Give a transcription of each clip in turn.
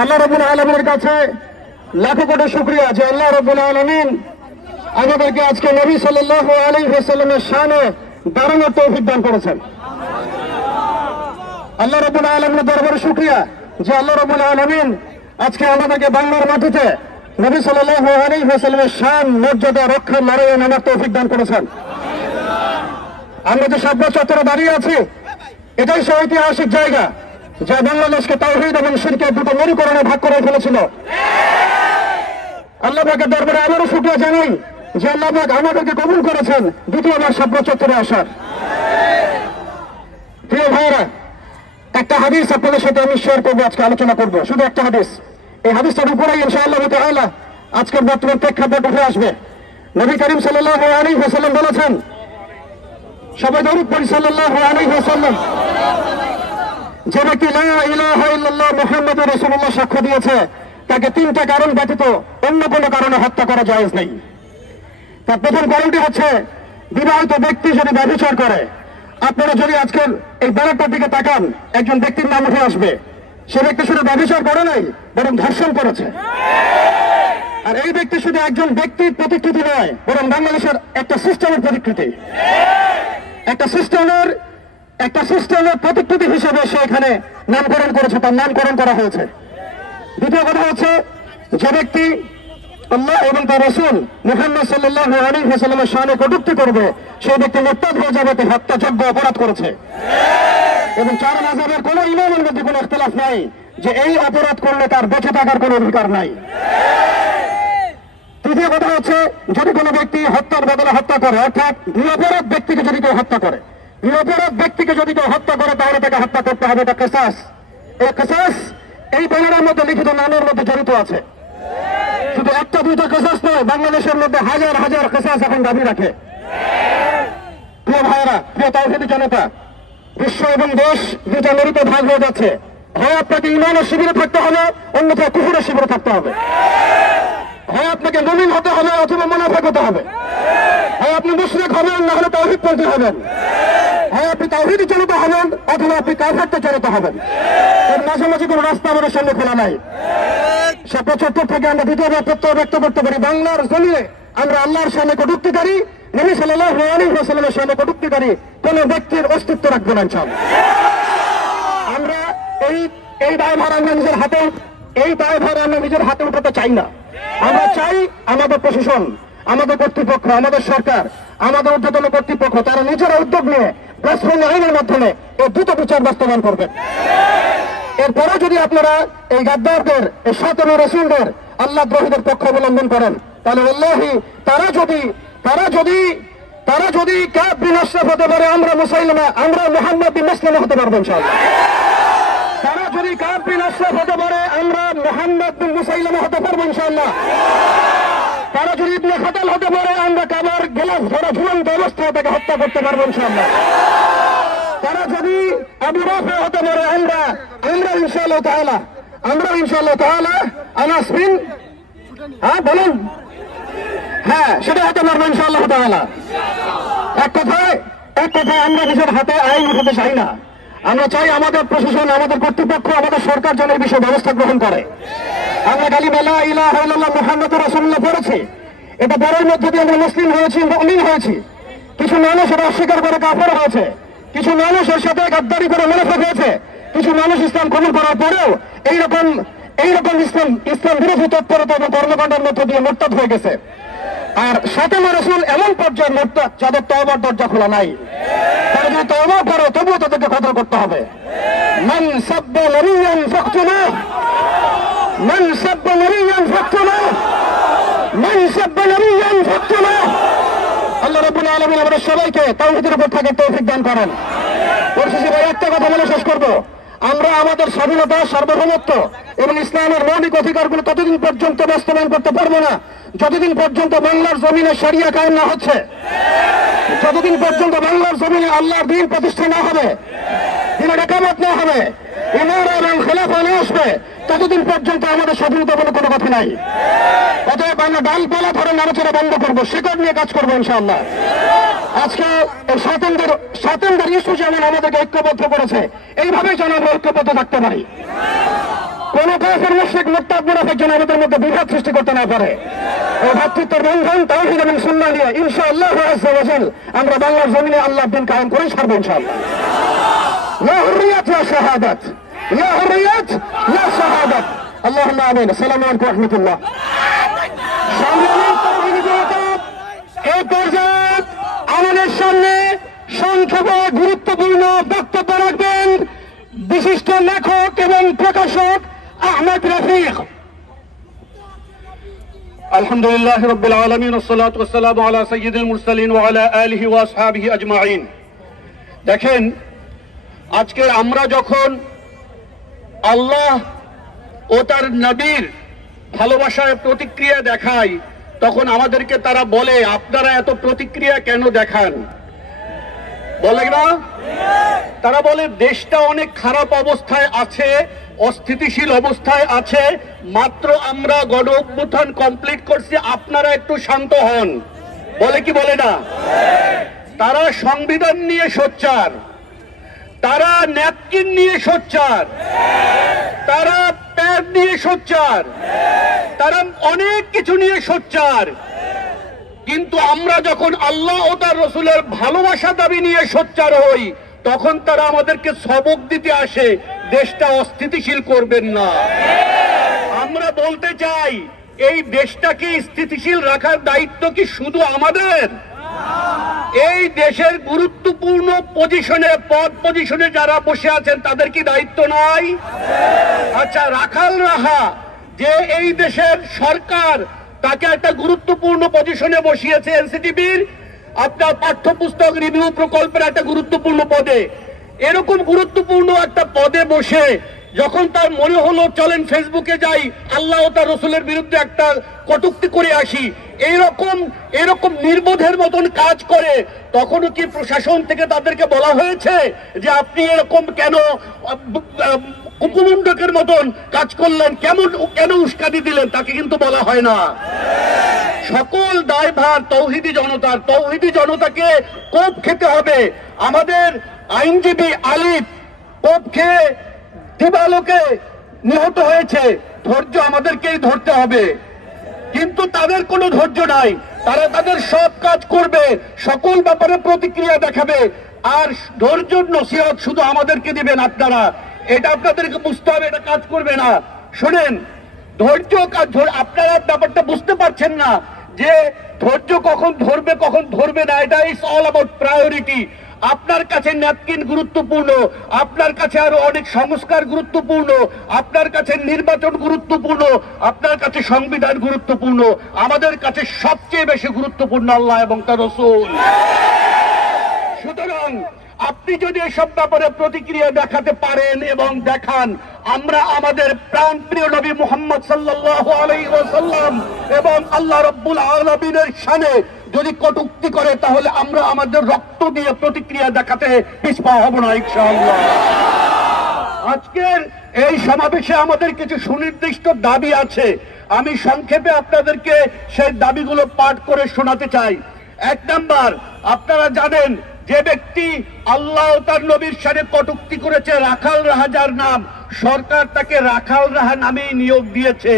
আল্লাহ রাব্বুল আলামিনের কাছে লাখো কোটি শুকরিয়া যে আল্লাহ রাব্বুল আলামিন আমাদেরকে আজকে নবী সাল্লাল্লাহু আলাইহি ওয়াসাল্লামের শানে দাঁড়ানোর তৌফিক দান করেছেন। আল্লাহ রাব্বুল আলামিনের দরবারে শুকরিয়া যে আল্লাহ রাব্বুল আলামিন আজকে আমাদেরকে বাংলার মাটিতে নবী সাল্লাল্লাহু আলাইহি ওয়াসাল্লামের শান মর্যাদা রক্ষার লড়াইয়ে নামার তৌফিক দান করেছেন। আমরা যে শাপলা চত্বরে দাঁড়িয়ে আছি, এটাই সেই ঐতিহাসিক জায়গা যা বাংলাদেশকে তাওহীদ এবং শিরকের দুটো মেরুকরণে ভাগ করে ফেলেছিল। আল্লাহ পাকের দরবারে আবারও শুকরিয়া জানাই যে আল্লাহ পাক আমাদেরকে কবুল করেছেন দ্বিতীয়বার শাপলা চত্বরে আসার। প্রিয় ভাইরা, একটা হাদিস আপনাদের সাথে আমি শেয়ার করবো, আজকে আলোচনা করবো, শুধু একটা হাদিস। এই হাদিসটার উপরেই ইনশাআল্লাহ তাআলা আজকের বর্তমান প্রেক্ষাপট উঠে আসবে। নবী করিম সাল্লাল্লাহু আলাইহি ওয়াসাল্লাম বলেছেন, সবাই দরুদ পড়ি সাল্লাল্লাহু আলাইহি ওয়াসাল্লাম, যে ব্যক্তি লা ইলাহা ইল্লাল্লাহ মুহাম্মাদুর রাসূলুল্লাহ সাক্ষ্য দিয়েছে, তাকে তিনটা কারণ ব্যতীত অন্য কোনো কারণে হত্যা করা জায়েজ নেই। তার প্রথম কারণটি হচ্ছে, বিবাহিত ব্যক্তি যদি ব্যভিচার করে। আপনারা যদি আজকের এই ব্যাপারটার দিকে তাকান, একজন ব্যক্তির নাম উঠে আসবে, সে ব্যক্তি শুধু ব্যভিচার করে নাই, বরং ধর্ষণ করেছে। আর এই ব্যক্তি শুধু একজন ব্যক্তির প্রতিকৃতি নয়, বরং বাংলাদেশের একটা সিস্টেমের প্রতিকৃতি। একটা সিস্টেমের প্রতিকৃতি হিসেবে সে এখানে নামকরণ করেছে, তার নামকরণ করা হয়েছে। দ্বিতীয় কথা হচ্ছে, যে ব্যক্তি আল্লাহ এবং তার রাসূল মুহাম্মদ সাল্লাল্লাহু আলাইহি ওয়াসাল্লামের শানে কটূক্তি করবে, সেই ব্যক্তি মুরতাদ হয়ে যাবে, হত্যাযোগ্য অপরাধ করেছে। এবং চার মাযহাবের কোন ইমামের মধ্যে কোনো ইখতিলাফ নাই যে এই অপরাধ করলে তার বেঁচে থাকার কোনো অধিকার নাই। তৃতীয় কথা হচ্ছে, যদি কোনো ব্যক্তি হত্যার বদলে হত্যা করে, অর্থাৎ নিরপরাধ ব্যক্তিকে যদি কেউ হত্যা করে, তাহলে তাকে হত্যা করতে হবে। এটা কিসাস। এই কিসাস এই ব্যানারের মধ্যে লিখিত নামের মধ্যে জড়িত আছে। শুধু একটা দুইটা কিসাস নয়, বাংলাদেশের মধ্যে হাজার হাজার কিসাস এখন দাবি রাখে। প্রিয় ভাইয়েরা, প্রিয় তাওহীদি জনতা, বিশ্ব এবং দেশ দুটা মেরুতে ভাগ হয়ে যাচ্ছে। হয় আপনাকে ঈমানের শিবিরে থাকতে হবে, অন্যথায় কুফরের শিবিরে থাকতে হবে। হয় আপনাকে মুমিন হতে হবে, অথবা মুনাফিক হতে হবে। হয় আপনি মুশরিক হবেন, না হলে তাওহীদপন্থী হবেন। হয় আপনি তাওহীদি জনতা হবেন, অথবা আপনি কাফেরদের জনতা হবেন। এর মাঝামাঝি কোনো রাস্তা আমাদের সামনে খোলা নাই। শাপলা চত্বর থেকে আমরা দ্বিতীয়বার প্রত্যয় ব্যক্ত করতে পারি, বাংলার জমিনে আমরা আল্লাহর সামনে কটূক্তিকারী, নবী সাল্লাল্লাহু আলাইহি ওয়াসাল্লামের সামনে কটূক্তিকারী কোন ব্যক্তির অস্তিত্ব রাখবো না ইনশাআল্লাহ। আমরা এই দায়ভার আমরা নিজের হাতে উঠাতে চাই না। আমরা চাই আমাদের প্রশাসন, আমাদের কর্তৃপক্ষ, আমাদের সরকার, আমাদের ঊর্ধ্বতন কর্তৃপক্ষ তারা নিজেরা উদ্যোগ নিয়ে ব্লাসফেমি আইনের মাধ্যমে এই দ্রুত বিচার বাস্তবায়ন করবেন। এরপরে যদি আপনারা এই গাদ্দারদের, এই শাতনা রাসূলদের, আল্লাহ দ্রোহীদের পক্ষ অবলম্বন করেন, তাহলে আল্লাহি তারা যদি কাব বিন আশরাফ হতে পারে, আমরা মুহাম্মদ বিন মাসলামা হতে পারবো ইনশাআল্লাহ। তারা যদি কাব বিন আশরাফ হতে পারে, আমরা মুহাম্মদ বিন মুসাইলামা হতে পারবো ইনশাআল্লাহ। তারা যদি ইবনে খাতাল হতে পারে, আমরা কাবার গেলাস ধরা ঝুলন্ত অবস্থায় তাকে হত্যা করতে পারবো ইনশাআল্লাহ। তারা যদি আবু রাফি হতে পারে, আমরা ইনশাআল্লাহ তাআলা আনাস বিন বলুন, সেটা হতে পারবো ইনশাআল্লাহ তাআলা। এক কথায় আমরা নিজের হাতে আইন উঠাতে চাই না। আমরা চাই আমাদের প্রশাসন, আমাদের কর্তৃপক্ষ, আমাদের সরকার যেন এই বিষয়ে ব্যবস্থা গ্রহণ করে। আমরা কালিমা লা ইলাহা ইল্লাল্লাহ মুহাম্মাদুর রাসূলুল্লাহ পড়েছি, এটা পড়ার মধ্যে দিয়ে আমরা মুসলিম হয়েছি, মুমিন হয়েছি। কিছু মানুষ এটা অস্বীকার করে কাফের হয়েছে, কিছু মানুষ এর সাথে গাদ্দারি করে মুনাফিক হয়েছে, কিছু মানুষ ইসলাম কবুল করার পরেও এইরকম ইসলাম বিরোধী তৎপরতা এবং কর্মকাণ্ডের মধ্য দিয়ে মুরতাদ হয়ে গেছে। আর শাতনা রাসূল এমন পর্যায়ে মুরতাদ যাদের তওবার দরজা খোলা নাই। তারা যদি তওবা করে, তবুও তাদেরকে কতল করতে হবে। মান সাব্বা নাবিয়্যান ফাকতুলুহু, মান সাব্বা নাবিয়্যান ফাকতুলুহু, মান সাব্বা নাবিয়্যান ফাকতুলুহু। আল্লাহ রাব্বুল আলামিন আমাদের সবাইকে তাওহীদের উপর থাকার তৌফিক দান করেন। পরিশেষে ভাই একটা কথা বলে শেষ করব, আমরা আমাদের স্বাধীনতা, সার্বভৌমত্ব এবং ইসলামের মৌলিক অধিকারগুলো ততদিন পর্যন্ত বাস্তবায়ন করতে পারবো না যতদিন পর্যন্ত বাংলার জমিনে শরিয়া কায়েম না হচ্ছে, যতদিন পর্যন্ত বাংলার জমিনে আল্লাহর দ্বীন প্রতিষ্ঠা না হবে, দিনের একামত না হবে, ইমারা এবং খেলাফা না আসবে, ততদিন পর্যন্ত আমাদের স্বাধীনতা বলে কোনো কথা নাই। অতএব আমরা ডালপালা ধরে নাড়াচাড়া বন্ধ করবো, শিকড় নিয়ে কাজ করবো ইনশাআল্লাহ। আজকে এই স্বাতন্ত্র্যের ইস্যু যেমন আমাদেরকে ঐক্যবদ্ধ করেছে, এইভাবেই যেন আমরা ঐক্যবদ্ধ থাকতে পারি। কোন কাফের মুশরিক মুরতাদ মুনাফিক যেন আমাদের মধ্যে বিভেদ সৃষ্টি করতে না পারে। এই ভ্রাতৃত্বের বন্ধন তাওহীদ এবং সুন্নাহ নিয়ে ইনশাআল্লাহ আজ্জা ওয়া জাল আমরা বাংলার জমিনে আল্লাহর দিন কায়েম করে ছাড়ব ইনশাআল্লাহ। লা হুররিয়াত লা শাহাদাত, লা হুররিয়াত লা শাহাদাত। আল্লাহুম্মা আমিন। আসসালামু আলাইকুম ওয়া রাহমাতুল্লাহ। এই পর্যায়ে আমাদের সামনে সংক্ষেপে গুরুত্বপূর্ণ বক্তব্য রাখবেন বিশিষ্ট লেখক এবং প্রকাশক আহমদ রফিক। আলহামদুলিল্লাহ রাব্বিল আলামিন ওয়াসসালাতু ওয়াসসালামু আলা সাইয়্যিদিল মুরসালিন ওয়া আলা আলিহি ওয়া আসহাবিহি আজমাইন। দেখেন, আজকে আমরা যখন আল্লাহ ও তার নবীর ভালোবাসার প্রতিক্রিয়া দেখাই, তখন আমাদেরকে তারা বলে আপনারা এত প্রতিক্রিয়া কেন দেখান? বলে না? তারা বলে দেশটা অনেক খারাপ অবস্থায় আছে, অস্থিতিশীল অবস্থায় আছে, মাত্র আমরা গণ অভ্যুত্থান কমপ্লিট করছি, আপনারা একটু শান্ত হন। বলে কি বলে না? তারা সংবিধান নিয়ে সোচ্চার, তারা ন্যাপকিন নিয়ে সোচ্চার, তারা প্যাড নিয়ে সোচ্চার, তারা অনেক কিছু নিয়ে সোচ্চার। কিন্তু আমরা যখন আল্লাহ ও তার রসুলের ভালোবাসা দাবি নিয়ে সোচ্চার হই, তখন তারা আমাদেরকে সবক দিতে আসে, দেশটা অস্থিতিশীল করবেন না। আমরা বলতে চাই, এই দেশটাকে স্থিতিশীল রাখার দায়িত্ব কি শুধু আমাদের? এই দেশের গুরুত্বপূর্ণ পজিশনে যারা বসে আছেন তাদের কি দায়িত্ব নাই? আচ্ছা, রাখাল রাহা যে এই দেশের সরকার তাকে একটা গুরুত্বপূর্ণ পজিশনে বসিয়েছে, এনসিটিবির আপনার পাঠ্যপুস্তক রিভিউ প্রকল্পের একটা গুরুত্বপূর্ণ পদে, এরকম গুরুত্বপূর্ণ একটা পদে বসে যখন তার মনে হলো চলেন ফেসবুকে যাই, আল্লাহ ও তার রসুলের বিরুদ্ধে একটা কটূক্তি করে আসি, এরকম নির্বোধের মতন কাজ করে, তখনও কি প্রশাসন থেকে তাদেরকে বলা হয়েছে যে আপনি এরকম কেন কুকুমুন্ডকের মতন কাজ করলেন, কেন উস্কানি দিলেন? তাকে কিন্তু বলা হয় না। সকল দায়ভার তৌহিদি জনতার। তৌহিদি জনতাকে কোপ খেতে হবে। আমাদের আইনজীবী আলিফ কোপ খেয়ে দিবালোকে নিহত হয়েছে, ধৈর্য আমাদেরকেই ধরতে হবে। কিন্তু তাদের কোনো ধৈর্য নাই, তারা তাদের সব কাজ করবে, সকল ব্যাপারে প্রতিক্রিয়া দেখাবে, আর ধৈর্য নসিহত শুধু আমাদেরকে দিবেন আপনারা। এটা আপনাদেরকে বুঝতে হবে, এটা কাজ করবে না। শোনেন, ধৈর্য আপনারা ব্যাপারটা বুঝতে পারছেন না যে ধৈর্য কখন ধরবে কখন ধরবে না। এটা ইজ অল অ্যাবাউট প্রায়োরিটি। আপনার কাছে ন্যাপকিন গুরুত্বপূর্ণ, আপনার কাছে আরো অনেক সংস্কার গুরুত্বপূর্ণ, আপনার কাছে নির্বাচন গুরুত্বপূর্ণ, আপনার কাছে সংবিধান গুরুত্বপূর্ণ, আমাদের কাছে সবচেয়ে বেশি গুরুত্বপূর্ণ আল্লাহ এবং তার রাসূল। সুতরাং আপনি যদি এসব ব্যাপারে প্রতিক্রিয়া দেখাতে পারেন এবং দেখান, আমরা আমাদের প্রাণপ্রিয় নবী মুহাম্মদ সাল্লাল্লাহু আলাইহি ওয়াসাল্লাম এবং আল্লাহ রাব্বুল আলামিনের শানে যদি কটূক্তি করে, তাহলে আমরা আমাদের রক্ত দিয়ে প্রতিক্রিয়া দেখাতে পিছপা হব না ইনশাআল্লাহ। আজকের এই সমাবেশে আমাদের কিছু সুনির্দিষ্ট দাবি আছে। আমি সংক্ষেপে আপনাদেরকে সেই দাবিগুলো পাঠ করে শোনাতে চাই। 1 নাম্বার, আপনারা জানেন যে ব্যক্তি আল্লাহ তার নবীর সাথে কটূক্তি করেছে, রাখাল রাহা যার নাম, সরকার তাকে রাখাল রাহা নামেই নিয়োগ দিয়েছে,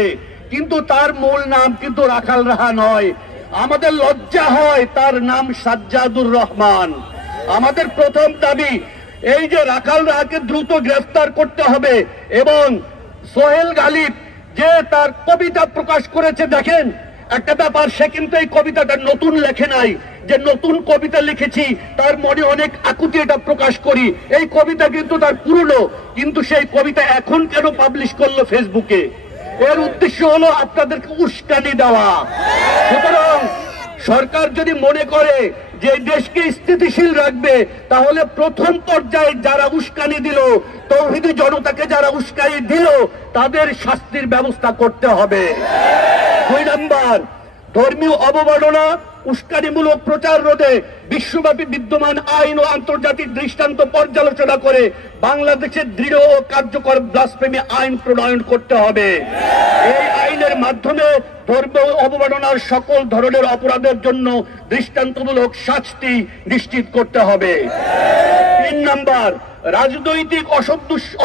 কিন্তু তার মূল নাম কিন্তু রাখাল রাহা নয়। আমাদের লজ্জা হয়, তার নাম সাজ্জাদুর রহমান। আমাদের প্রথম দাবি, এই যে রাখাল রাহাকে দ্রুত গ্রেফতার করতে হবে, এবং সোহেল গালিব যে তার কবিতা প্রকাশ করেছে, দেখেন একটা ব্যাপার, সে কিন্তু এই কবিতাটা নতুন লেখে নাই, যে নতুন কবিতা লিখেছি তার মনে অনেক আকুতি এটা প্রকাশ করি, এই কবিতা কিন্তু তার পুরনো, কিন্তু সেই কবিতা এখন কেন পাবলিশ করলো ফেসবুকে? এর উদ্দেশ্য হলো আপনাদেরকে উস্কানি দেওয়া। সুতরাং সরকার যদি মনে করে যে দেশকে স্থিতিশীল রাখবে, তাহলে প্রথম পর্যায়ে যারা উস্কানি দিল, তৌহিদি জনতাকে যারা উস্কানি দিল, তাদের শাস্তির ব্যবস্থা করতে হবে। 2 নাম্বার, ধর্মীয় অবমাননা, উস্কানিমূলক প্রচার রোধে বিশ্বব্যাপী বিদ্যমান আইন ও আন্তর্জাতিক দৃষ্টান্ত পর্যালোচনা করে বাংলাদেশের দৃঢ় ও কার্যকর ব্লাসফেমি আইন প্রণয়ন করতে হবে। এই আইনের মাধ্যমে ধর্মীয় অবমাননার সকল ধরনের অপরাধের জন্য দৃষ্টান্তমূলক শাস্তি নিশ্চিত করতে হবে। 3 নাম্বার, রাজনৈতিক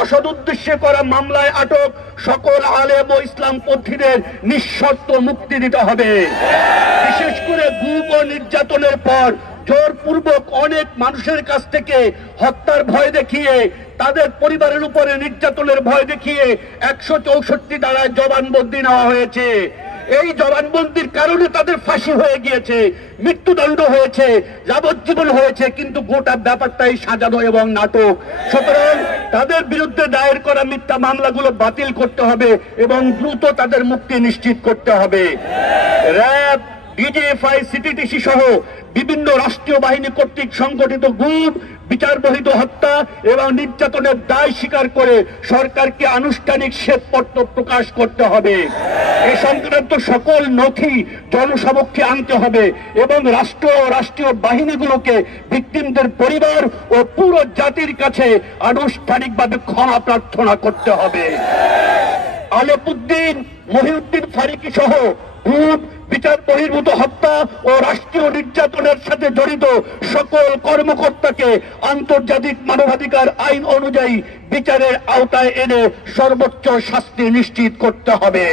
অসদুদ্দেশ্যে করা মামলায় আটক সকল আলেম ও ইসলামপন্থীদের নিঃশর্ত মুক্তি দিতে হবে। বিশেষ করে গুম ও নির্যাতনের পর জোরপূর্বক অনেক মানুষের কাছ থেকে হত্যার ভয় দেখিয়ে, তাদের পরিবারের উপরে নির্যাতনের ভয় দেখিয়ে 164 ধারায় জবানবন্দি নেওয়া হয়েছে। এই জবানবন্দির কারণে তাদের ফাঁসি হয়ে গিয়েছে, মৃত্যুদণ্ড হয়েছে, যাবজ্জীবন হয়েছে, কিন্তু গোটা ব্যাপারটাই সাজানো এবং নাটক। সুতরাং তাদের বিরুদ্ধে দায়ের করা মিথ্যা মামলাগুলো বাতিল করতে হবে এবং দ্রুত তাদের মুক্তি নিশ্চিত করতে হবে। র্যাব, ডিজিএফআই, সিটিটিসি সহ বিভিন্ন রাষ্ট্রীয় বাহিনী কর্তৃক সংগঠিত গুম, বিচার বহির্ভূত হত্যা এবং নির্যাতনের দায় স্বীকার করে সরকারকে আনুষ্ঠানিক শ্বেতপত্র প্রকাশ করতে হবে। এ সংক্রান্ত সকল নথি জনসমক্ষে আনতে হবে এবং রাষ্ট্র ও রাষ্ট্রীয় বাহিনীগুলোকে ভিকটিমদের পরিবার ও পুরো জাতির কাছে আনুষ্ঠানিকভাবে ক্ষমা প্রার্থনা করতে হবে। আলেপুদ্দিন, মহিউদ্দিন ফারুকী সহ গুম, বিচার বহির্ভূত হত্যা ও রাষ্ট্রীয় নির্যাতনের সাথে জড়িত সকল কর্মকর্তাকে আন্তর্জাতিক মানবাধিকার আইন অনুযায়ী বিচারের আওতায় এনে সর্বোচ্চ শাস্তি নিশ্চিত করতে হবে।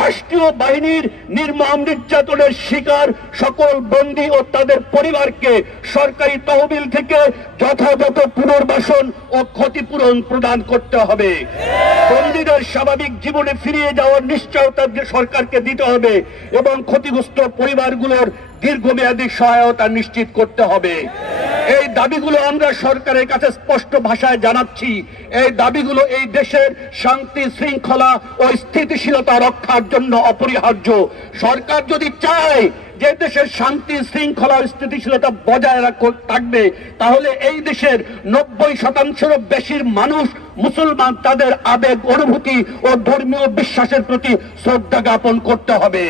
রাষ্ট্রীয় বাহিনীর নির্মম নির্যাতনের শিকার সকল বন্দী ও তাদের পরিবারকে সরকারি তহবিল থেকে যথাযথ পুনর্বাসন ও ক্ষতিপূরণ প্রদান করতে হবে। বন্দীদের স্বাভাবিক জীবনে ফিরিয়ে যাওয়ার নিশ্চয়তা সরকারকে দিতে হবে এবং ক্ষতিগ্রস্ত পরিবারগুলোর দীর্ঘমেয়াদী সহায়তা নিশ্চিত করতে হবে। এই দাবিগুলো আমরা সরকারের কাছে স্পষ্ট ভাষায় জানাচ্ছি। এই দাবিগুলো এই দেশের শান্তি, শৃঙ্খলা ও স্থিতিশীলতা রক্ষার জন্য অপরিহার্য। সরকার যদি চায় যে দেশের শান্তি, শৃঙ্খলা ও স্থিতিশীলতা বজায় থাকবে, তাহলে এই দেশের 90% বেশির মানুষ মুসলমান, তাদের আবেগ, অনুভূতি ও ধর্মীয় বিশ্বাসের প্রতি শ্রদ্ধা জ্ঞাপন করতে হবে।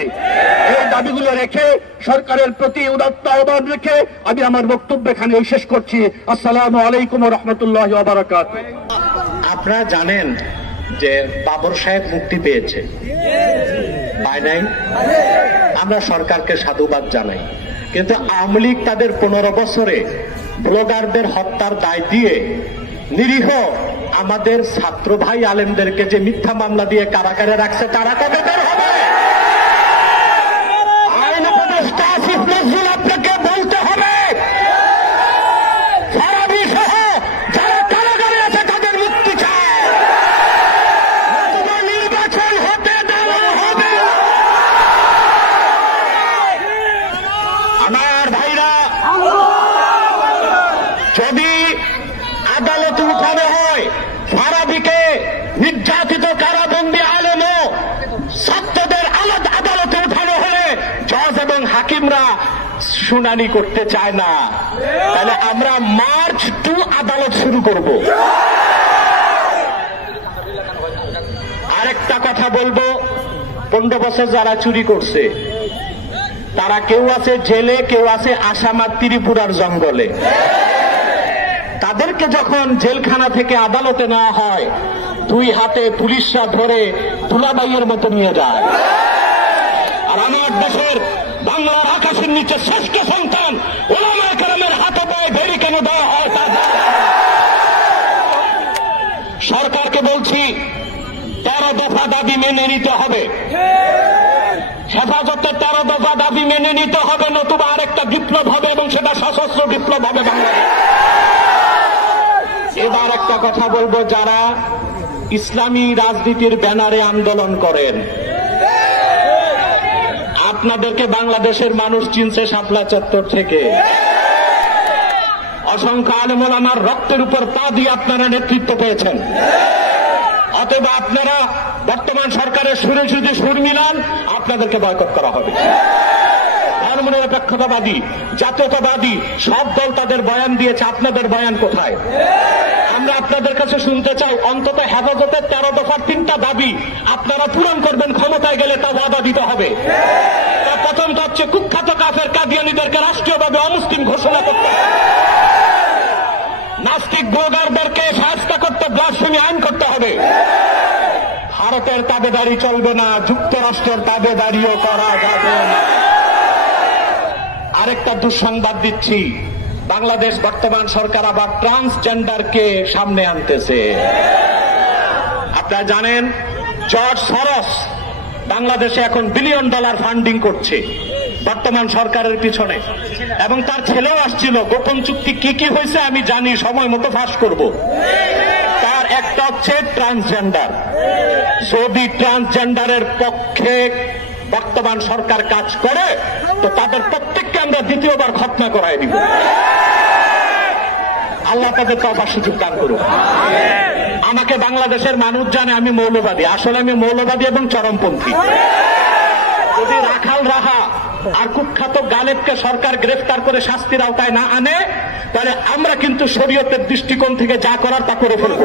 এই দাবিগুলো রেখে, সরকারের প্রতি উদাত্ত আহ্বান রেখে আমি আমার বক্তব্য এখানে শেষ করছি। আসসালামু আলাইকুম ওয়া রাহমাতুল্লাহি ওয়া বারাকাতুহু। আপনারা জানেন যে বাবর সাহেব মুক্তি পেয়েছে, পায় নাই? আমরা সরকারকে সাধুবাদ জানাই, কিন্তু আওয়ামী লীগ তাদের 15 বছরে ব্লগারদের হত্যার দায় দিয়ে নিরীহ আমাদের ছাত্র ভাই আলেমদেরকে যে মিথ্যা মামলা দিয়ে কারাগারে রাখছে, তারা কবে বের হবে? আইন উপদেষ্টা আসিফ নজরুল আপনাকে বলতে হবে, ফারাবী সহ যারা কারাগারে আছে তাদের মুক্তি চায়, নির্বাচন হতে দেওয়া হবে। আমার ভাইরা, যদি আদালতে উঠানো হয় ফারাবীকে নির্যাতিত কারাবন্দী আলেম ও ছাত্রদের আদালতে উঠানো হলে জজ এবং হাকিমরা শুনানি করতে চায় না, তাহলে আমরা মার্চ টু আদালত শুরু করব। আরেকটা কথা বলবো, 15 বছর যারা চুরি করছে তারা কেউ আছে জেলে, কেউ আছে আসামার ত্রিপুরার জঙ্গলে। তাদেরকে যখন জেলখানা থেকে আদালতে নেওয়া হয়, 2 হাতে পুলিশরা ধরে তুলাবাইয়ের মতো নিয়ে যায়। আর আমার দেশের বাংলার আকাশের নিচে শ্রেষ্ঠ সন্তান ওলামায়ে কেরামের হাতে পায়ে ভেড়ি কেন দেওয়া হয়? সরকারকে বলছি, 13 দফা দাবি মেনে নিতে হবে। হেফাজতের 13 দফা দাবি মেনে নিতে হবে, নতুবা আরেকটা বিপ্লব হবে এবং সেটা সশস্ত্র বিপ্লব হবে বাংলাদেশ। এবার একটা কথা বলবো, যারা ইসলামী রাজনীতির ব্যানারে আন্দোলন করেন, আপনাদেরকে বাংলাদেশের মানুষ চিনছে শাপলা চত্বর থেকে। অসংখ্য আলেম ওলামার রক্তের উপর পা দিয়ে আপনারা নেতৃত্ব পেয়েছেন। অতএব আপনারা বর্তমান সরকারের সুরে যদি সুর মিলান, আপনাদেরকে বয়কট করা হবে। ধর্মনিরপেক্ষতাবাদী, জাতীয়তাবাদী সব দল তাদের বয়ান দিয়েছে, আপনাদের বয়ান কোথায়? আমরা আপনাদের কাছে শুনতে চাই, অন্তত হেফাজতের 13 দফার 3টা দাবি আপনারা পূরণ করবেন, ক্ষমতায় গেলে তা ওয়াদা দিতে হবে। প্রথমটা হচ্ছে কুখ্যাত কাফের কাদিয়ানীদেরকে রাষ্ট্রীয়ভাবে অমুসলিম ঘোষণা করতে হবে, নাস্তিক ব্লগারদেরকে শাস্তি করতে ব্লাসফেমি আইন করতে হবে, ভারত ভারতের তাবেদারি চলবে না, যুক্তরাষ্ট্রের তাবেদারিও করা যাবে না। আরেকটা দুঃসংবাদ দিচ্ছি, বাংলাদেশ বর্তমান সরকার আবার ট্রান্সজেন্ডারকে সামনে আনতেছে। আপনারা জানেন জর্জ সরস বাংলাদেশে এখন $1 বিলিয়ন ফান্ডিং করছে বর্তমান সরকারের পিছনে, এবং তার ছেলেও আসছিল। গোপন চুক্তি কি কি হয়েছে আমি জানি, সময় মতো ফাঁস করব। তার একটা হচ্ছে ট্রান্সজেন্ডার। যদি ট্রান্সজেন্ডারের পক্ষে বর্তমান সরকার কাজ করে তো তাদের প্রত্যেককে আমরা দ্বিতীয়বার খতনা করাই দিব। আল্লাহ তাদের তওবার সুযোগ দান করুক। আমাকে বাংলাদেশের মানুষ জানে আমি মৌলবাদী, আসলে আমি মৌলবাদী এবং চরমপন্থী। যদি রাখাল রাহা আর কুখ্যাত গালেবকে সরকার গ্রেফতার করে শাস্তির আওতায় না আনে, তাহলে আমরা কিন্তু শরীয়তের দৃষ্টিকোণ থেকে যা করার তা করে ফেলব।